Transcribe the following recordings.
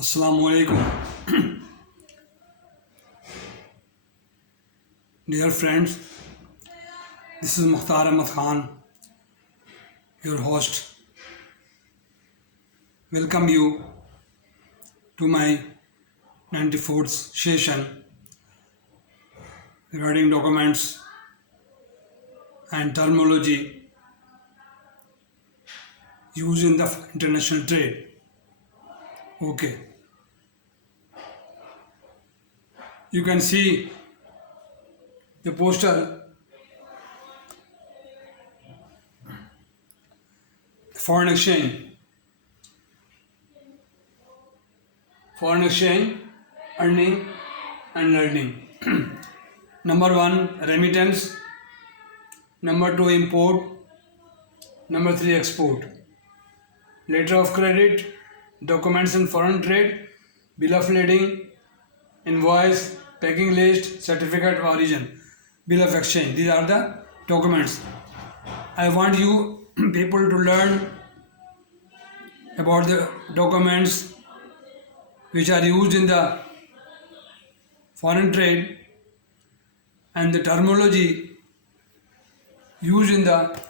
Assalamualaikum. Dear friends, this is Mukhtar, your host. Welcome you to my 94th session regarding documents and terminology used in the international trade. Okay. You can see the poster foreign exchange, earning and learning. Number 1, remittance. Number 2, import. Number 3, export. Letter of credit, documents in foreign trade, bill of lading, invoice, packing list, certificate of origin, bill of exchange. These are the documents. I want you people to learn about the documents which are used in the foreign trade and the terminology used in the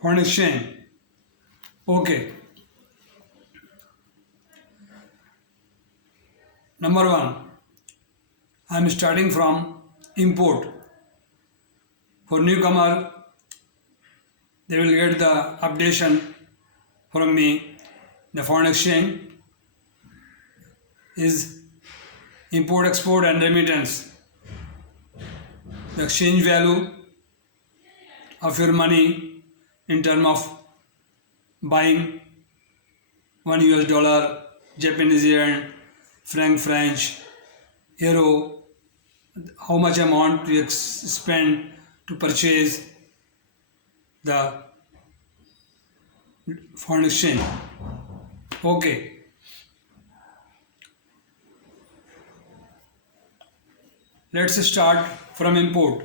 foreign exchange. Okay. Number 1, I am starting from import. For newcomer, they will get the updation from me. The foreign exchange is import, export and remittance. The exchange value of your money in terms of buying $1, Japanese yen, franc French, euro, how much amount you spend to purchase the foreign exchange. Okay. Let's start from import.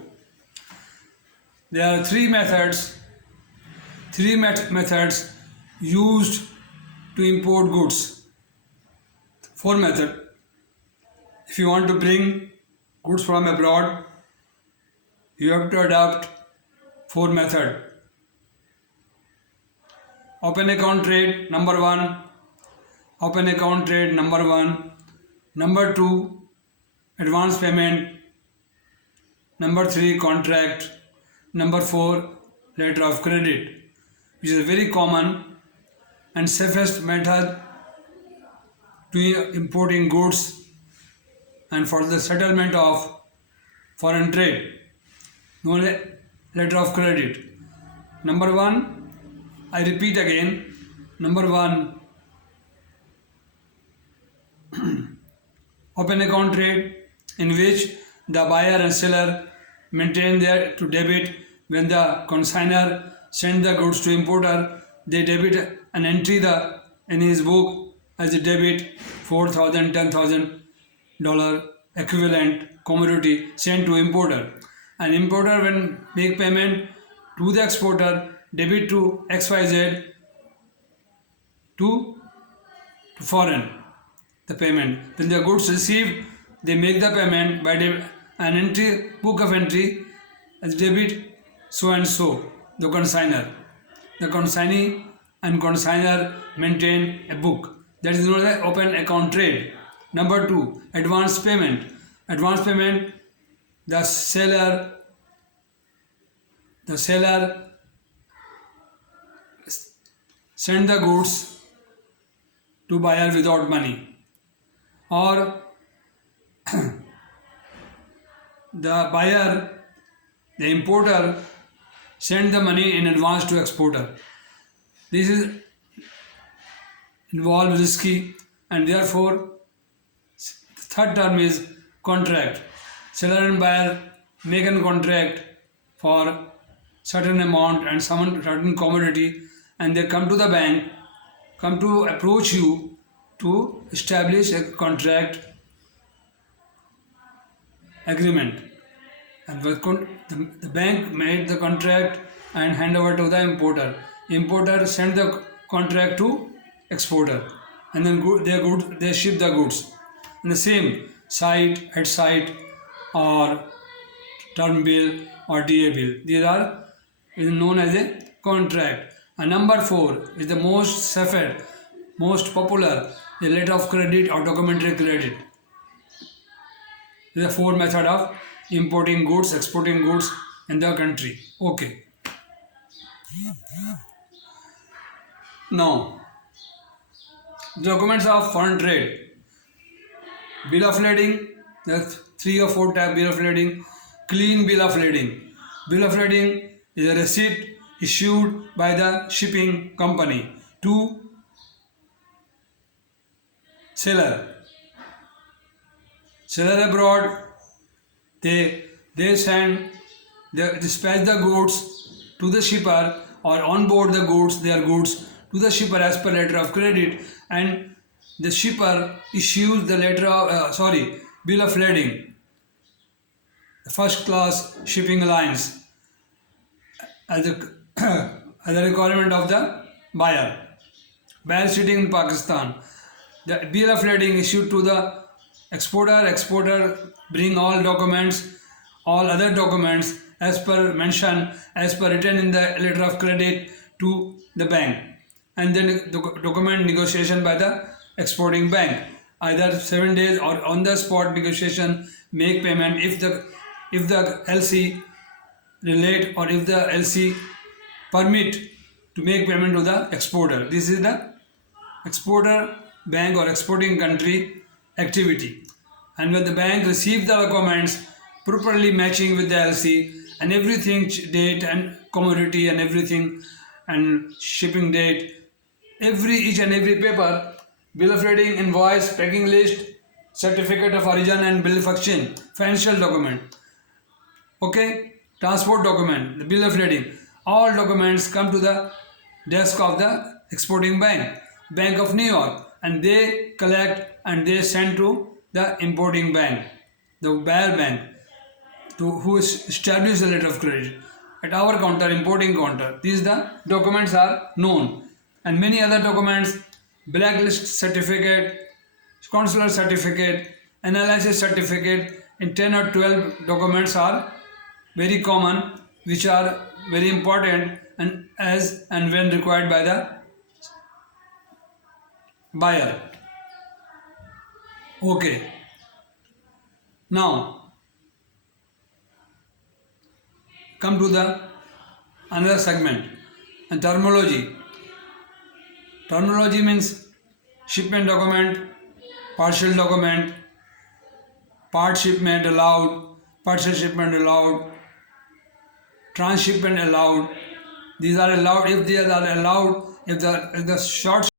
There are three methods used to import goods. 4 methods. If you want to bring goods from abroad, you have to adopt 4 methods. Open account trade, number 1. Open account trade, number 1. Number 2, advance payment. Number 3, contract. Number 4, letter of credit, which is a very common and safest method to importing goods and for the settlement of foreign trade. No letter of credit. Number 1, I repeat again. Number 1, open account trade, in which the buyer and seller maintain their to debit. When the consignor send the goods to importer, they debit and entry in his book as a debit $4,000, $10,000 equivalent commodity sent to importer. And importer when make payment to the exporter, debit to XYZ to foreign the payment. When the goods received, they make the payment by an entry, book of entry as debit so and so, the consignor. The consignee and consignor maintain a book. That is known as open account trade. Number 2, advance payment. Advance payment, the seller send the goods to buyer without money, or the buyer, the importer, send the money in advance to exporter. This is involved risky, and therefore the third term is contract. Seller and buyer make a contract for certain amount and some certain commodity, and they come to the bank, come to approach you to establish a contract agreement. And the bank made the contract and hand over to the importer. importer send the contract to exporter, and then they ship the goods in the same site, at site, or term bill or DA bill. These are is known as a contract. And number 4 is the most suffered, most popular, the letter of credit or documentary credit. These are 4 method of importing goods, exporting goods in the country. Okay. Now, documents of foreign trade. Bill of lading, that's 3 or 4 type bill of lading. Clean bill of lading. Bill of lading is a receipt issued by the shipping company to seller. Seller abroad, they dispatch the goods to the shipper or on board the goods, their goods to the shipper as per letter of credit, and the shipper issues the bill of lading, first class shipping alliance, as a requirement of the buyer. Buyer sitting in Pakistan. The bill of lading issued to the exporter bring all documents, all other documents as per mention, as per written in the letter of credit to the bank, and then the document negotiation by the exporting bank, either 7 days or on the spot negotiation, make payment if the LC relate or if the LC permit to make payment to the exporter. This is the exporter bank or exporting country activity. And when the bank receives the documents properly matching with the LC and everything, date and commodity and everything and shipping date, each and every paper, bill of lading, invoice, packing list, certificate of origin and bill of exchange, financial document, okay, transport document, the bill of lading, all documents come to the desk of the exporting bank, Bank of New York, and they collect and they send to the importing bank, the buyer bank, who established the letter of credit at our counter, importing counter. These the documents are known, and many other documents, blacklist certificate, consular certificate, analysis certificate, in 10 or 12 documents are very common, which are very important and as and when required by the buyer. Okay. Now come to the another segment, and terminology. Terminology means shipment document, partial document, part shipment allowed, partial shipment allowed, transshipment allowed. These are allowed if they are allowed if the short